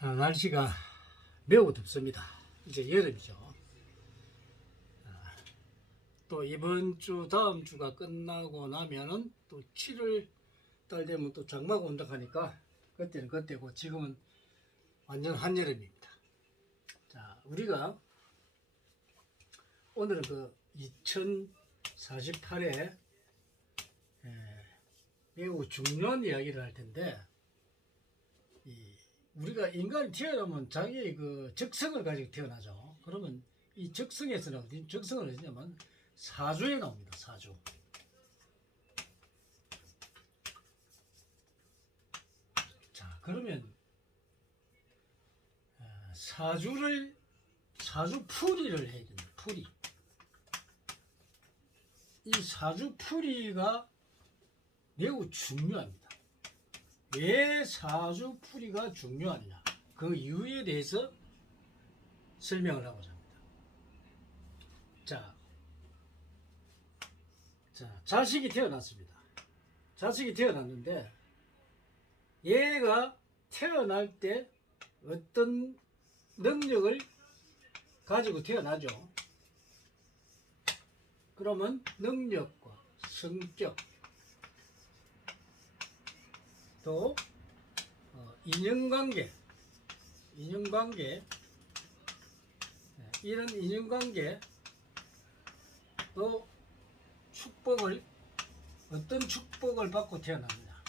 날씨가 매우 덥습니다. 이제 여름이죠. 또 이번 주 다음 주가 끝나고 나면은 또 7월 달 되면 또 장마가 온다 하니까 그때는 그때고 지금은 완전 한여름입니다. 자, 우리가 오늘은 그 2048에 매우 중요한 이야기를 할 텐데, 우리가 인간이 태어나면 자기의 그 적성을 가지고 태어나죠. 그러면 이 적성에서는 적성을 어디냐면 사주에 나옵니다. 사주. 자, 그러면 사주풀이를 해야 된다. 풀이. 이 사주풀이가 매우 중요합니다. 왜 사주풀이가 중요하냐, 그 이유에 대해서 설명을 하고자 합니다. 자, 자식이 태어났습니다. 자식이 태어났는데 얘가 태어날 때 어떤 능력을 가지고 태어나죠. 그러면 능력과 성격, 또 인연관계, 이런 인연관계, 또 축복을, 어떤 축복을 받고 태어났느냐,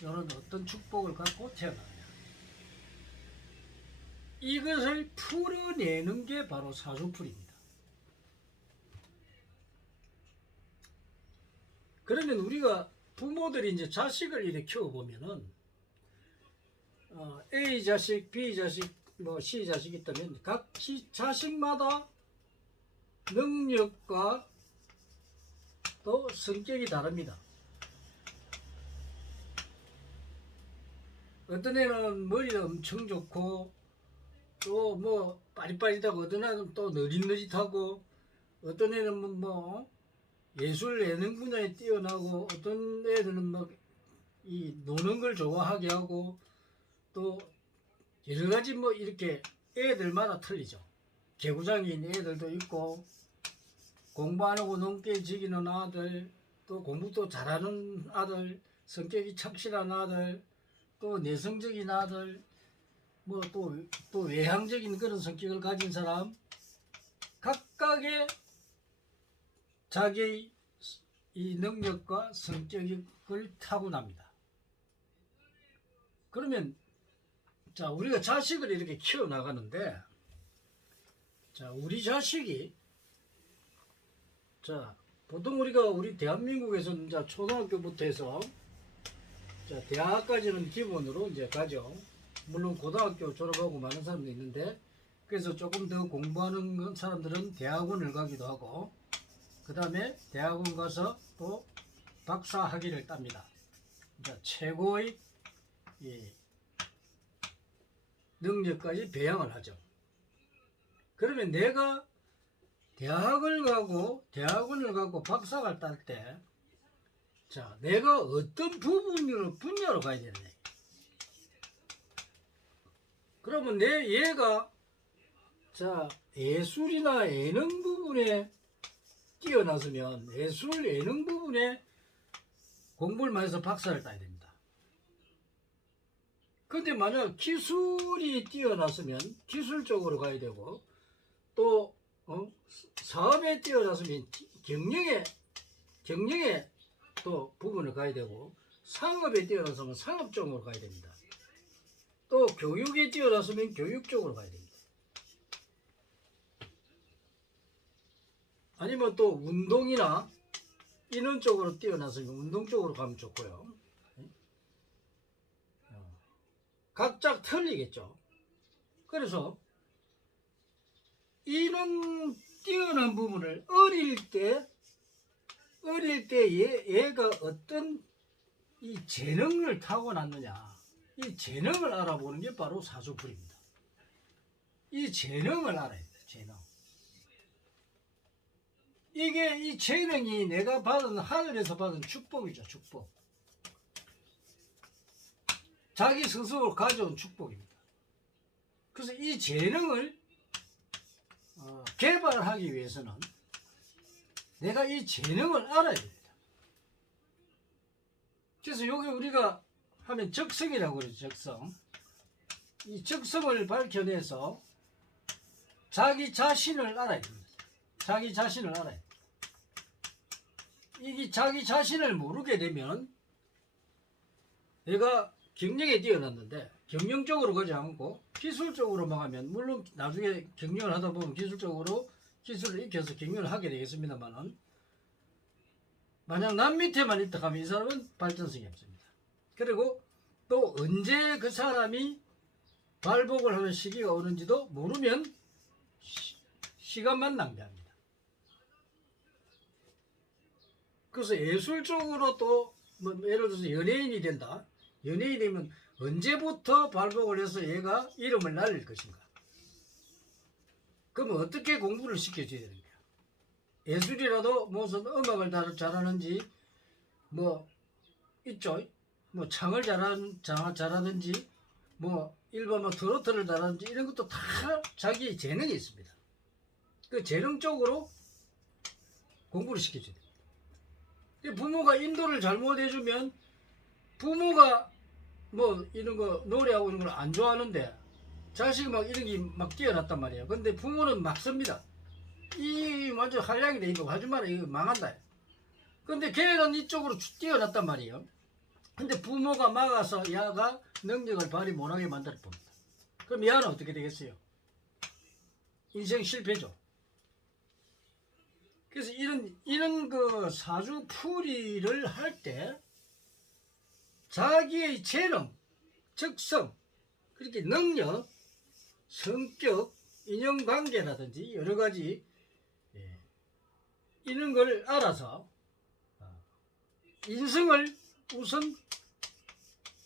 이런 어떤 축복을 갖고 태어났느냐, 이것을 풀어내는 게 바로 사주풀이입니다. 그러면 우리가 부모들이 이제 자식을 이렇게 키워보면은, A 자식, B 자식, 뭐 C 자식 있다면 각 자식마다 능력과 또 성격이 다릅니다. 어떤 애는 머리가 엄청 좋고, 또 뭐 빠릿빠릿하고, 어떤 애는 또 느릿느릿하고, 어떤 애는 뭐 예술 예능 분야에 뛰어나고, 어떤 애들은 막 이 노는 걸 좋아하게 하고, 또 여러 가지 뭐 이렇게 애들마다 틀리죠. 개구장인 애들도 있고, 공부 안 하고 농게 지기는 아들, 또 공부도 잘하는 아들, 성격이 착실한 아들, 또 내성적인 아들, 뭐 또 외향적인 그런 성격을 가진 사람, 각각의 자기의 이 능력과 성격을 타고납니다. 그러면 자, 우리가 자식을 이렇게 키워 나가는데, 자, 우리 자식이, 자, 보통 우리 대한민국에서는 자, 초등학교부터 해서 자, 대학까지는 기본으로 이제 가죠. 물론 고등학교 졸업하고 많은 사람도 있는데, 그래서 조금 더 공부하는 사람들은 대학원을 가기도 하고, 그 다음에 대학원 가서 또 박사 학위를 땁니다. 자, 최고의 능력까지 배양을 하죠. 그러면 내가 대학원을 가고 박사를 딸 때, 자, 내가 어떤 분야로 가야 되느냐. 그러면 얘가 자, 예술이나 예능 부분에 뛰어났으면 예술 예능 부분에 공부를 많이 해서 박사를 따야 됩니다. 근데 만약 기술이 뛰어났으면 기술 쪽으로 가야 되고, 또 사업에 뛰어났으면 경영에 또 부분을 가야 되고, 상업에 뛰어났으면 상업 쪽으로 가야 됩니다. 또 교육에 뛰어났으면 교육 쪽으로 가야 됩니다. 아니면 또 운동이나 이런 쪽으로 뛰어났으면 운동 쪽으로 가면 좋고요. 각자 틀리겠죠. 그래서 이런 뛰어난 부분을 어릴 때 얘가 어떤 이 재능을 타고났느냐, 이 재능을 알아보는 게 바로 사주풀이입니다. 이 재능을 알아야 돼요. 재능. 이게 이 재능이 내가 받은, 하늘에서 받은 축복이죠. 축복. 자기 스스로 가져온 축복입니다. 그래서 이 재능을 개발하기 위해서는 내가 이 재능을 알아야 됩니다. 그래서 여기 우리가 하면 적성이라고 그러죠. 적성. 이 적성을 밝혀내서 자기 자신을 알아야 됩니다. 자기 자신을 알아야 됩니다. 이게 자기 자신을 모르게 되면 내가 경영에 뛰어났는데 경영적으로 가지 않고 기술적으로만 하면, 물론 나중에 경영을 하다 보면 기술을 익혀서 경영을 하게 되겠습니다만은, 만약 남 밑에만 있다 하면 이 사람은 발전성이 없습니다. 그리고 또 언제 그 사람이 발복을 하는 시기가 오는지도 모르면 시간만 낭비합니다. 그래서 예술적으로 또 뭐 예를 들어서 연예인이 된다. 연예인이 되면 언제부터 발복을 해서 얘가 이름을 날릴 것인가? 그러면 어떻게 공부를 시켜줘야 되는 거야? 예술이라도 무슨 음악을 잘하는지 뭐 있죠. 뭐 창을 잘하는지 뭐 일반 뭐 트로트를 잘하는지 이런 것도 다 자기 재능이 있습니다. 그 재능 쪽으로 공부를 시켜줘야 돼요. 부모가 인도를 잘못해주면, 부모가 뭐 이런 거 노래하고 이런 걸 안 좋아하는데 자식이 막 이런 게 막 뛰어났단 말이에요. 근데 부모는 막 씁니다. 이 완전 한량이다, 이거 하지 마라, 이거 망한다. 근데 걔는 이쪽으로 뛰어났단 말이에요. 근데 부모가 막아서 야가 능력을 발휘 못하게 만들어 봅니다. 그럼 야는 어떻게 되겠어요? 인생 실패죠. 그래서 이런 그 사주풀이를 할 때 자기의 재능, 적성, 그렇게 능력, 성격, 인연관계라든지 여러 가지 이런 걸 알아서 인성을 우선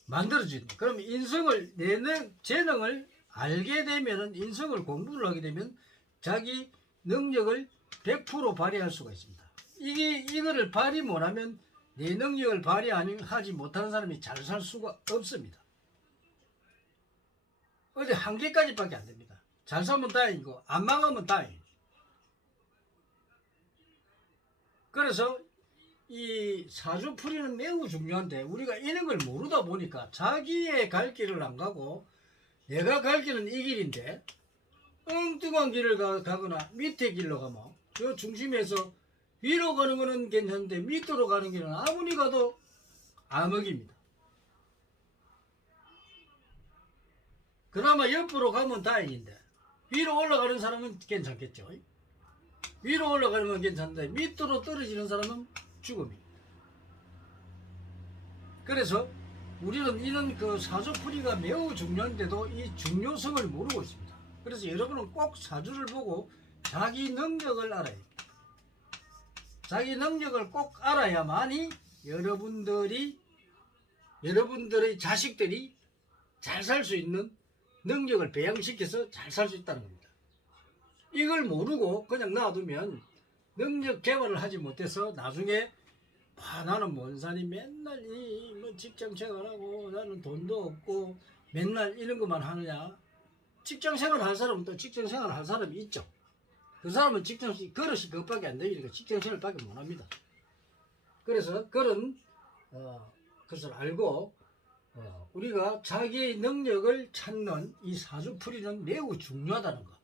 만들어줍니다. 그럼 인성을, 내 재능을 알게 되면은, 인성을 공부를 하게 되면 자기 능력을 100% 발휘할 수가 있습니다. 이거를 발휘 못하면, 내 능력을 발휘하지 못하는 사람이 잘 살 수가 없습니다. 어디 한계까지밖에 안 됩니다. 잘 살면 다행이고 안 망하면 다행이에요. 그래서 이 사주풀이는 매우 중요한데, 우리가 이런 걸 모르다 보니까 자기의 갈 길을 안 가고 내가 갈 길은 이 길인데 엉뚱한 길을 가거나 밑에 길로 가면, 그 중심에서 위로 가는 거는 괜찮은데 밑으로 가는 길은 아무리 가도 암흑입니다. 그나마 옆으로 가면 다행인데 위로 올라가는 사람은 괜찮겠죠. 위로 올라가는 건 괜찮은데 밑으로 떨어지는 사람은 죽음입니다. 그래서 우리는 이런 그 사주풀이가 매우 중요한데도 이 중요성을 모르고 있습니다. 그래서 여러분은 꼭 사주를 보고 자기 능력을 알아야 됩니다. 자기 능력을 꼭 알아야만이 여러분들의 자식들이 잘 살 수 있는 능력을 배양시켜서 잘 살 수 있다는 겁니다. 이걸 모르고 그냥 놔두면 능력 개발을 하지 못해서 나중에 나는 뭔사니 맨날 뭐 직장 생활하고 나는 돈도 없고 맨날 이런 것만 하느냐. 직장 생활 할 사람은 또 직장 생활 할 사람이 있죠. 그 사람은 그릇이 그것밖에 안 되니까 직장 생활밖에 못 합니다. 그래서 그런 것을 알고 우리가 자기의 능력을 찾는 이 사주풀이는 매우 중요하다는 것.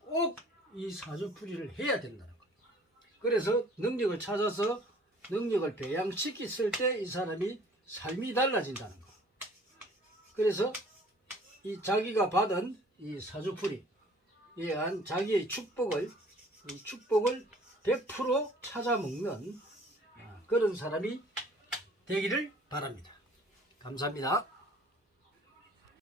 꼭 이 사주풀이를 해야 된다는 것. 그래서 능력을 찾아서 능력을 배양시켰을 때 이 사람이 삶이 달라진다는 것. 그래서 이 자기가 받은 이 사주풀이에 의한 자기의 축복을 100% 찾아먹는 그런 사람이 되기를 바랍니다. 감사합니다.